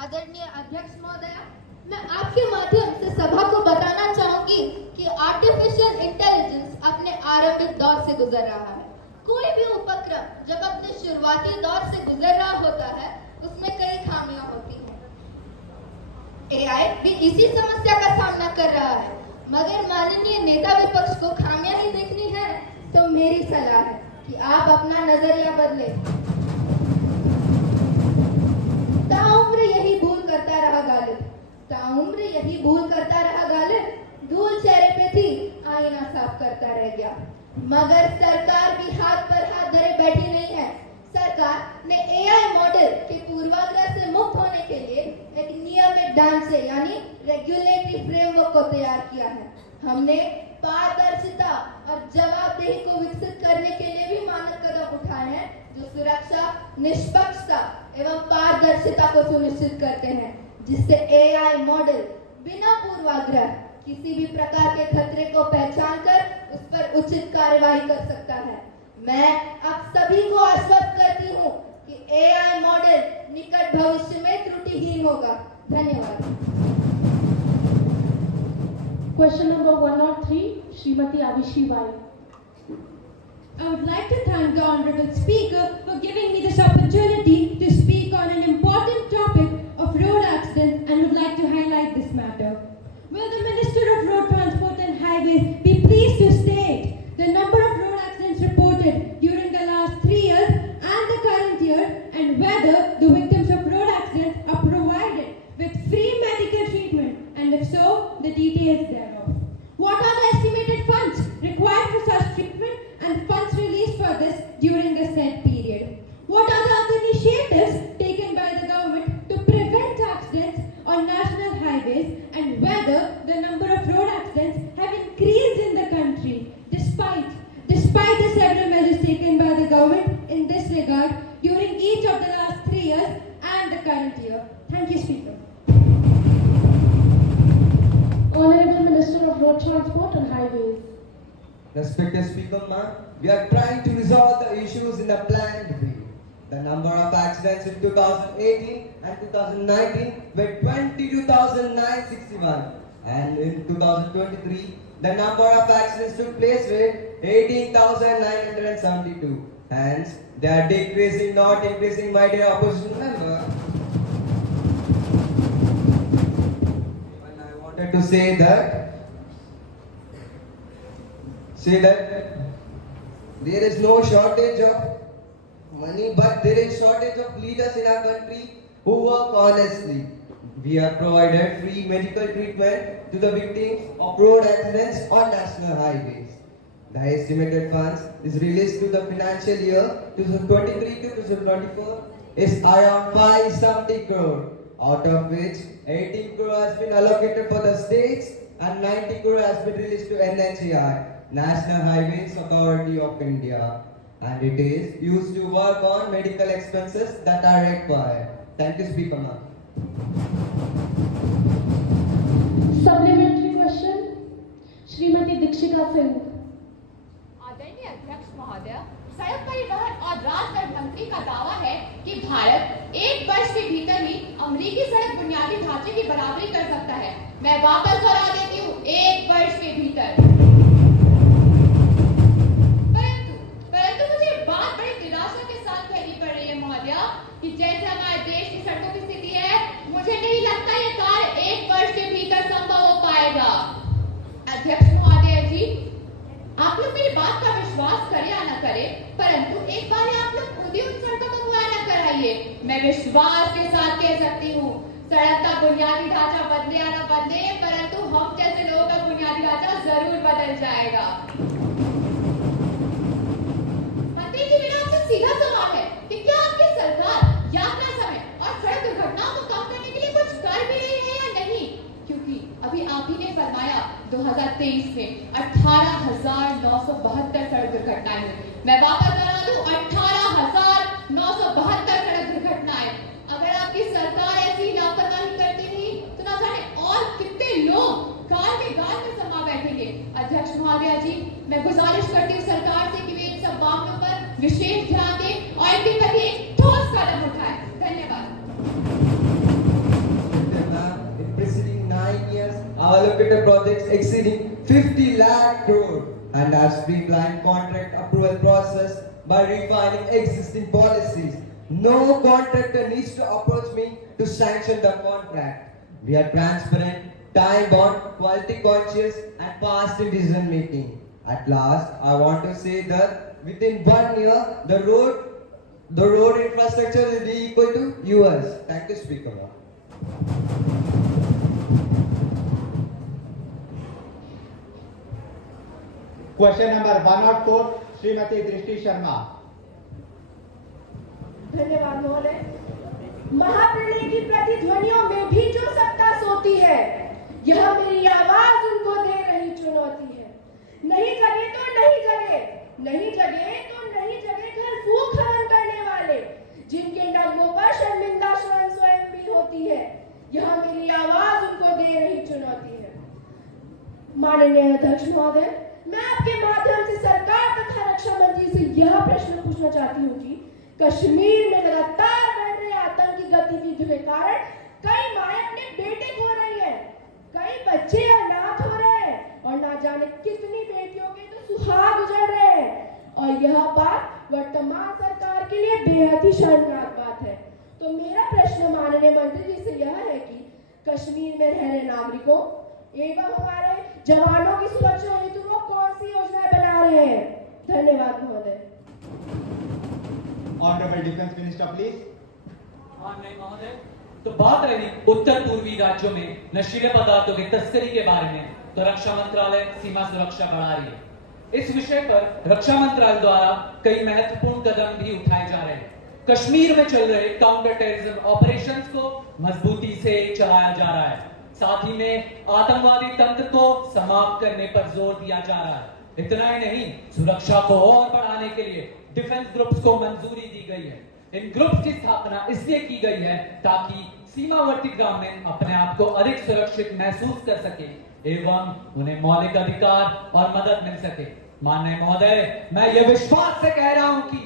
आदरणीय अध्यक्ष महोदय, मैं आपके माध्यम से सभा को बताना चाहूंगी कि आर्टिफिशियल इंटेलिजेंस अपने आरंभिक दौर से गुजर रहा है। कोई भी उपक्रम जब अपने शुरुआती दौर से गुजर रहा होता है, उसमें कई खामियां होती हैं। एआई भी इसी समस्या का सामना कर रहा है, मगर माननीय नेता विपक्ष को खामियां ही देखनी है तो मेरी सलाह है कि आप अपना नजरिया बदलें। ताउम्र यही भूल करता रहा गालिब, ताउम्र यही भूल करता रहा गालिब, धूल चेहरे पे थी, आईना साफ करता रह गया। मगर सरकार भी हाथ पर हाथ धरे बैठी नहीं है। सरकार ने एआई मॉडल के पूर्वाग्रह से मुक्त होने के लिए एक नियमित ढांचे यानी रेगुलेटरी फ्रेमवर्क को तैयार किया है। हमने पारदर्शिता और जवाबदेही को विकसित करने के लिए भी मानक कदम उठाए हैं, जो सुरक्षा, निष्पक्षता एवं पारदर्शिता को सुनिश्चित करते हैं, जिससे एआई मॉडल बिना पूर्वाग्रह किसी भी प्रकार के खतरे को पहचान कर उस पर उचित कार्यवाही कर सकता है। मैं आप सभी को आश्वस्त करती हूँ कि एआई मॉडल निकट भविष्य में त्रुटिहीन होगा। धन्यवाद। Question number 103, Srimati Avishi Bai. I would like to thank the Honorable Speaker for giving me this opportunity to speak on an important topic of road accidents and would like to highlight this matter. Will the Minister of Road Transport and Highways be pleased to state the number of road accidents reported during the last 3 years and the current year, and whether the victims of road accidents are provided with free medical treatment, and if so, the details thereof? What are the estimated funds required for such treatment and funds released for this during the said period? What are the other initiatives taken by the government to prevent accidents on national highways, and whether the number of road accidents have increased in the country despite the several measures taken by the government in this regard during each of the last 3 years and the current year? Thank you, Speaker. Honorable Minister of Road Transport and Highways. Respected Speaker, ma'am, we are trying to resolve the issues in a planned way. The number of accidents in 2018 and 2019 were 22,961, and in 2023, the number of accidents took place were 18,972. Hence, they are decreasing, not increasing, my dear opposition member. And I wanted to say that there is no shortage of money, but there is shortage of leaders in our country who work honestly. We have provided free medical treatment to the victims of road accidents on national highways. The estimated funds is released to the financial year 2023 to 2024 is around 570 crore, out of which 18 crore has been allocated for the states and 90 crore has been released to NHAI, National Highways Authority of India, and it is used to work on medical expenses that are required. Thank you, Speaker ma'am. Supplementary question, Srimati Dikshita Singh. आदरणीय अध्यक्ष महोदय, सड़क परिवहन और राजमार्ग मंत्री का दावा है कि भारत 1 वर्ष के भीतर ही अमेरिकी सड़क बुनियादी ढांचे की बराबरी कर सकता है। मैं वापस दोहरा देती हूँ, 1 वर्ष के भीतर। परंतु मुझे बात बड़ी निराशा के साथ कहनी पड़ रही है महोदय कि जैसे हमारे देश की सड़कों की स्थिति है, मुझे नहीं लगता ये कार्य 1 वर्ष के भीतर संभव हो पाएगा। अध्यक्ष महोदय जी, आप लोग मेरी बात का विश्वास करें या न करें, परंतु एक बार आप लोग खुद ही उन सड़कों का मुआयना कराइए। मैं विश्वास के साथ कह सकती हूँ, सड़क का बुनियादी ढांचा बदले या न बदले, परंतु हम जैसे लोगों का बुनियादी ढांचा जरूर बदल जाएगा। मंत्री जी, मेरा आपसे सीधा सवाल है कि क्या आपकी सरकार यात्रा समय और सड़क दुर्घटनाओं को कम करने के लिए कुछ कर भी रही है या नहीं? क्योंकि अभी आप ही ने फरमाया 2023 में 18,972 सड़क दुर्घटनाएं हुई। मैं वापस दोहरा दूं, 18,972 सड़क दुर्घटनाएं। अगर आपकी सरकार ऐसी लापरवाही करती रही तो ना जाने और कितने लोग गाल में समा बैठेंगे। अध्यक्ष महोदय जी, मैं गुजारिश करती हूँ सरकार से कि वे इन सब मामलों पर विशेष ध्यान दें और इनके प्रति एक ठोस infrastructure projects exceeding 50 lakh crore and have streamlined contract approval process by refining existing policies. No contractor needs to approach me to sanction the contract. We are transparent, time-bound, quality-conscious, and fast in decision making. At last, I want to say that within 1 year, the road infrastructure will be equal to US. Thank you, Speaker. Question number 104, Srimati Drishti Sharma. धन्यवाद महोदय। महाप्रलय की प्रतिध्वनियों में भी जो सत्ता सोती है, यह मेरी आवाज उनको दे रही चुनौती है। नहीं जगे तो नहीं जगे, नहीं जगे तो नहीं जगे घर फूंक हवन करने वाले, जिनके नगमों पर शर्मिंदा स्वयं भी होती है, यह मेरी आवाज उनको दे रही चुनौती है। माननीय अध्यक्ष महोदय, मैं आपके माध्यम से सरकार तथा रक्षा मंत्री से यह प्रश्न पूछना चाहती हूँ कि कश्मीर में लगातार बढ़ रहे आतंकी गतिविधियों के कारण कई माएं अपने बेटे खो रही हैं, कई बच्चे अनाथ हो रहे हैं और ना जाने कितनी बेटियों के तो सुहाग उजड़ रहे हैं और यह बात वर्तमान सरकार के लिए बेहद ही शर्मनाक बात है। तो मेरा प्रश्न माननीय मंत्री जी से यह है कि कश्मीर में रह रहे नागरिकों एवं हमारे जवानों की सुरक्षा हेतु वो कौन सी योजनाएं बना रहे हैं? धन्यवाद महोदय। Honorable Defense Minister, please. नहीं महोदय, तो बात रही उत्तर पूर्वी राज्यों में नशीले पदार्थों की तस्करी के बारे में, तो रक्षा मंत्रालय सीमा सुरक्षा बढ़ा रही है। इस विषय पर रक्षा मंत्रालय द्वारा कई महत्वपूर्ण कदम भी उठाए जा रहे हैं। कश्मीर में चल रहे काउंटर टेररिज्म ऑपरेशंस को मजबूती से चलाया जा रहा है, साथ ही में आतंकवादी तंत्र को समाप्त करने पर जोर दिया जा रहा है। इतना ही नहीं, सुरक्षा को और बढ़ाने के लिए डिफेंस ग्रुप्स को मंजूरी दी गई है। इन ग्रुप्स की स्थापना इसलिए की गई है ताकि सीमावर्ती ग्रामीण अपने आप को अधिक सुरक्षित महसूस कर सके एवं उन्हें मौलिक अधिकार और मदद मिल सके। माननीय महोदय, मैं यह विश्वास से कह रहा हूं कि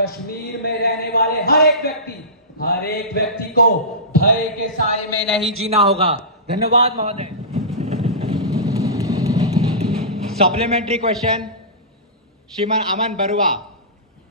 कश्मीर में रहने वाले हर एक व्यक्ति को भय के साए में नहीं जीना होगा। धन्यवाद महोदय। Supplementary question, Shriman Aman Barua.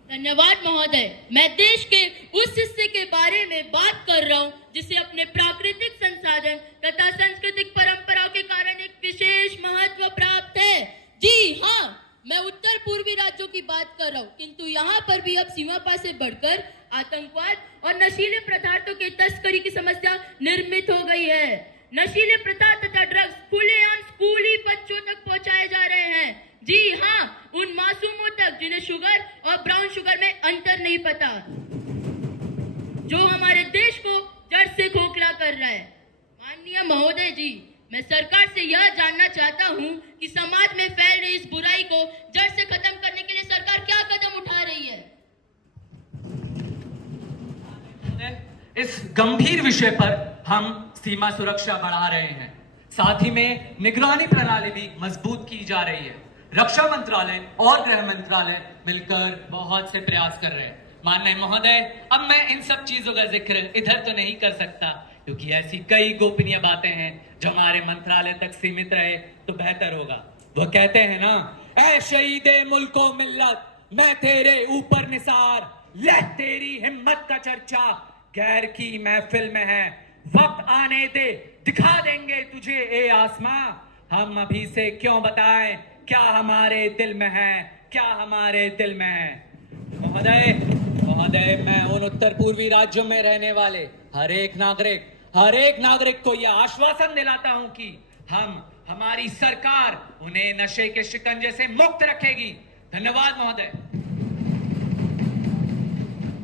धन्यवाद महोदय। मैं देश के उस हिस्से के बारे में बात कर रहा हूँ जिसे अपने प्राकृतिक संसाधन तथा सांस्कृतिक परंपराओं के कारण एक विशेष महत्व प्राप्त है। जी हाँ, मैं उत्तर पूर्वी राज्यों की बात कर रहा हूँ, किंतु यहाँ पर भी अब सीमा पार से बढ़कर आतंकवाद और नशीले पदार्थों की तस्करी की समस्या निर्मित हो गई है। नशीले पदार्थ तथा ड्रग्स खुलेआम स्कूली बच्चों तक पहुंचाए जा रहे हैं। जी हाँ, उन मासूमों तक जिन्हें शुगर और ब्राउन शुगर में अंतर नहीं पता, जो हमारे देश को जड़ से खोखला कर रहा है। माननीय महोदय जी, मैं सरकार से यह जानना चाहता हूँ कि समाज में फैल रही इस बुराई को जड़ से खत्म करने के लिए सरकार क्या कदम उठा रही है? इस गंभीर विषय पर हम सीमा सुरक्षा बढ़ा रहे हैं, साथ ही में निगरानी प्रणाली भी मजबूत की जा रही है। रक्षा मंत्रालय और गृह मंत्रालय मिलकर बहुत से प्रयास कर रहे हैं। माननीय महोदय, अब मैं इन सब चीजों का जिक्र इधर तो नहीं कर सकता क्योंकि ऐसी कई गोपनीय बातें हैं जो हमारे मंत्रालय तक सीमित रहे तो बेहतर होगा। वो कहते हैं ना, ऐ शहीदे मुल्को मिल्लत, मैं तेरे ऊपर निसार, ले तेरी हिम्मत का चर्चा गैर की महफिल में है। वक्त आने दे, दिखा देंगे तुझे ए आसमां, हम अभी से क्यों बताएं क्या हमारे दिल में है, क्या हमारे दिल में है। महोदय, मैं उन उत्तर पूर्वी राज्यों में रहने वाले हर एक नागरिक को यह आश्वासन दिलाता हूं कि हमारी सरकार उन्हें नशे के शिकंजे से मुक्त रखेगी। धन्यवाद महोदय।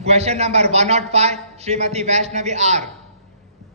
Question number 105, Srimati Vaishnavi R.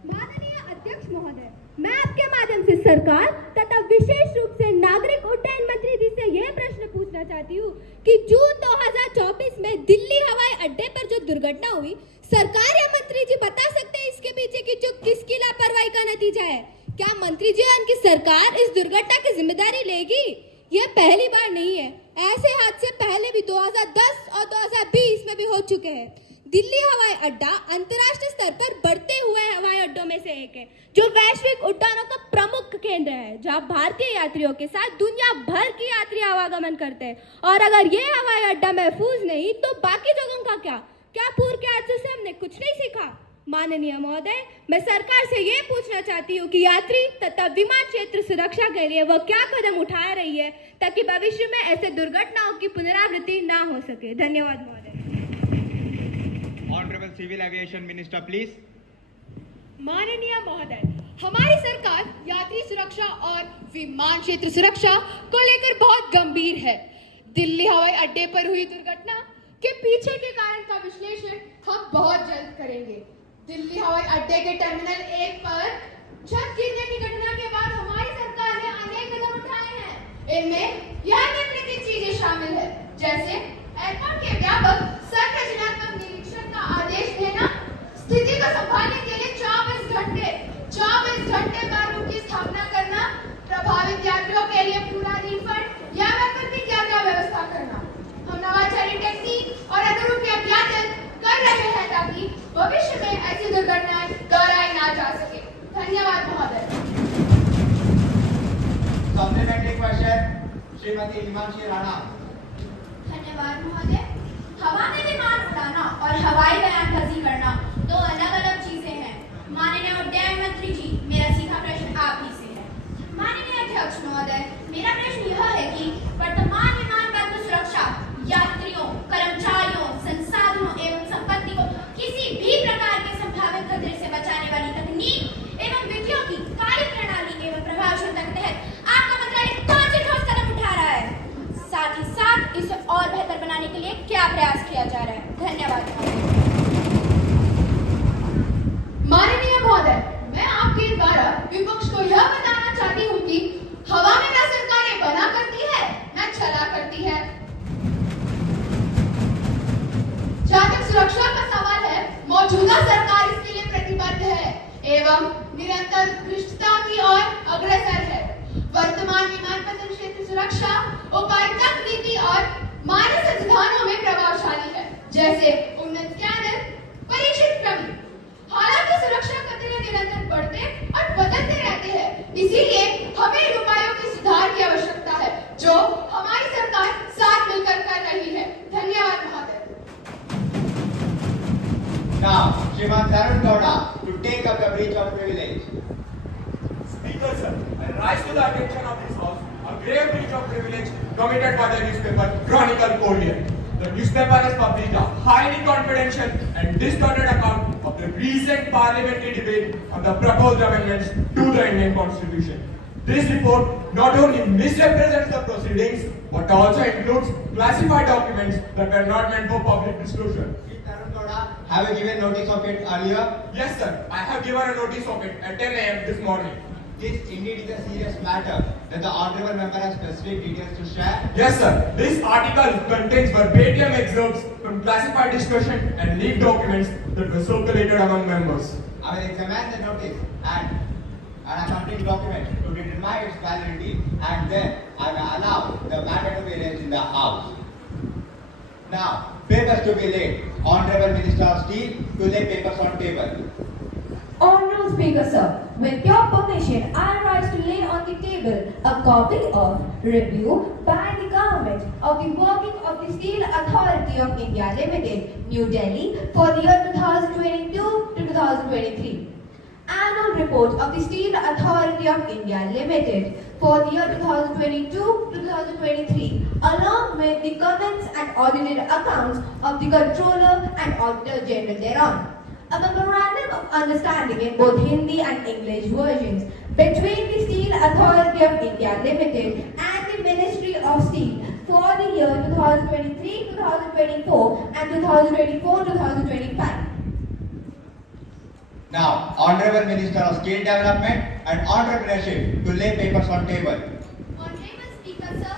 माननीय अध्यक्ष महोदय, मैं आपके माध्यम से सरकार तथा विशेष रूप से नागरिक उड्डयन मंत्री जी से यह प्रश्न पूछना चाहती हूँ कि जून 2024 में दिल्ली हवाई अड्डे पर जो दुर्घटना हुई, सरकार या मंत्री जी बता सकते हैं इसके पीछे की जो किसकी लापरवाही का नतीजा है? क्या मंत्री जी और उनकी सरकार इस दुर्घटना की जिम्मेदारी लेगी? यह पहली बार नहीं है, ऐसे हादसे पहले भी 2010 और 2020 में भी हो चुके हैं। दिल्ली हवाई अड्डा अंतर्राष्ट्रीय स्तर पर बढ़ते हुए हवाई अड्डों में से एक है, जो वैश्विक उड्डानों का प्रमुख केंद्र है, जहां भारतीय यात्रियों के साथ दुनिया भर की यात्री आवागमन करते हैं। और अगर ये हवाई अड्डा महफूज नहीं तो बाकी जगहों का क्या पूर्व के हादसे से हमने कुछ नहीं सीखा? माननीय महोदय, मैं सरकार से ये पूछना चाहती हूँ कि यात्री तथा विमान क्षेत्र सुरक्षा के लिए वह क्या कदम उठा रही है ताकि भविष्य में ऐसे दुर्घटनाओं की पुनरावृत्ति ना हो सके। धन्यवाद महोदय। Honorable Civil Aviation Minister, please. माननीय महोदय, हमारी सरकार यात्री सुरक्षा और विमान क्षेत्र सुरक्षा को लेकर बहुत गंभीर है। दिल्ली हवाई अड्डे पर हुई दुर्घटना के पीछे के कारण का विश्लेषण हम बहुत जल्द करेंगे। दिल्ली हवाई अड्डे के टर्मिनल 1 पर छत गिरने की घटना के बाद हमारी सरकार ने अनेक कदम उठाए हैं। इनमें यह निम्नलिखित चीजें शामिल है, जैसे एयरपोर्ट के व्यापक संरचनात्मक निरीक्षण का आदेश देना, स्थिति को संभालने के लिए 24 घंटे प्रारूप की स्थापना करना, प्रभावित यात्रियों के लिए पूरा रिफंड या वैकल्पिक यात्रा व्यवस्था करना। हम नवाचारी टेक्निक और अनुरूप के अभ्यास कर रहे हैं ताकि भविष्य में ऐसी दुर्घटनाएं दोहराई ना जा सके। धन्यवाद महोदय। Supplementary question, Shrimati Himanshi Rana. धन्यवाद महोदय। हवा में विमान उड़ाना और हवाई बयानबाजी करना दो अलग-अलग चीजें हैं। माननीय उड्डयन मंत्री जी, मेरा सीधा प्रश्न आप ही से है। माननीय अध्यक्ष महोदय, मेरा प्रश्न यह है कि वर्तमान विमानबंदर सुरक्षा यात्रियों, कर्मचारियों, संसाधनों एवं संपत्ति को किसी भी प्रकार के संभावित खतरे से बचाने वाली तकनीक एवं विधियों की कार्यप्रणाली एवं प्रभावशीलता के तहत आपका मंत्रालय कौन से ठोस कदम उठा रहा है? साथ ही साथ इसे और बेहतर बनाने के लिए क्या प्रयास किया जा रहा है? धन्यवाद। माननीय महोदय, मैं आपके द्वारा विपक्ष को यह बताना चाहती हूँ कि हवा में न सरकारें बना करती है न चला करती है। जहाँ तक सुरक्षा का सवाल है, मौजूदा सरकार इसके लिए प्रतिबद्ध है एवं निरंतर उत्कृष्टता की ओर अग्रसर है। वर्तमान विमानबंदर क्षेत्र सुरक्षा उपायुक्त नीति और मानव संसाधनों में प्रभावशाली है, जैसे उन्नत स्कैनर, परीक्षित क्रमिक। हालांकि सुरक्षा खतरे निरंतर बढ़ते और बदलते रहते हैं, इसीलिए हमें इन उपायों के सुधार की आवश्यकता है, जो हमारी सरकार साथ मिलकर कर रही है। धन्यवाद महोदय। Now, Shriman Tarun Gowda to take up the breach of privilege. Speaker sir, I rise to the attention of this House a grave breach of privilege committed by the newspaper Chronicle Courier. The newspaper has published a highly confidential and distorted account of the recent parliamentary debate on the proposed amendments to the Indian Constitution. This report not only misrepresents the proceedings but also includes classified documents that were not meant for public disclosure. Have you given notice of it earlier? Yes sir, I have given a notice of it at 10 a.m. this morning. This indeed is a serious matter. Does the honorable member have specific details to share? Yes sir, this article contains verbatim excerpts from classified discussion and leaked documents that were circulated among members. I will examine the notice and accompanying document to determine its validity, and then I will allow the matter to be raised in the House. Now, papers to be laid. Honorable Minister of Steel to lay papers on table. Honorable Speaker, sir, with your permission, I rise to lay on the table a copy of review by the government of the working of the Steel Authority of India Limited, New Delhi, for the year 2022 to 2023. Annual report of the Steel Authority of India Limited for the year 2022 to 2023, along with the comments and audited accounts of the Controller and Auditor General thereon. A memorandum of understanding in both Hindi and English versions between the Steel Authority of India Limited and the Ministry of Steel for the year 2023 to 2024 and 2024 to 2025. Now, Honorable Minister of Skill Development and Entrepreneurship to lay papers on table. Honorable Speaker, sir,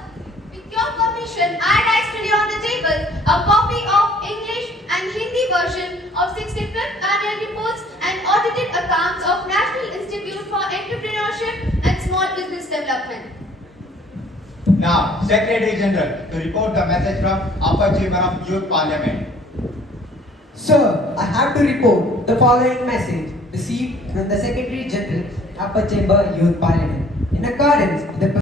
with your permission, I rise to lay on the table a copy of English and Hindi version of 65th annual reports and audited accounts of National Institute for Entrepreneurship and Small Business Development. Now, Secretary General to report the message from Upper Chamber of Youth Parliament. Sir, I have to report the following message received from the Secretary General, Upper Chamber Youth Parliament. In accordance with the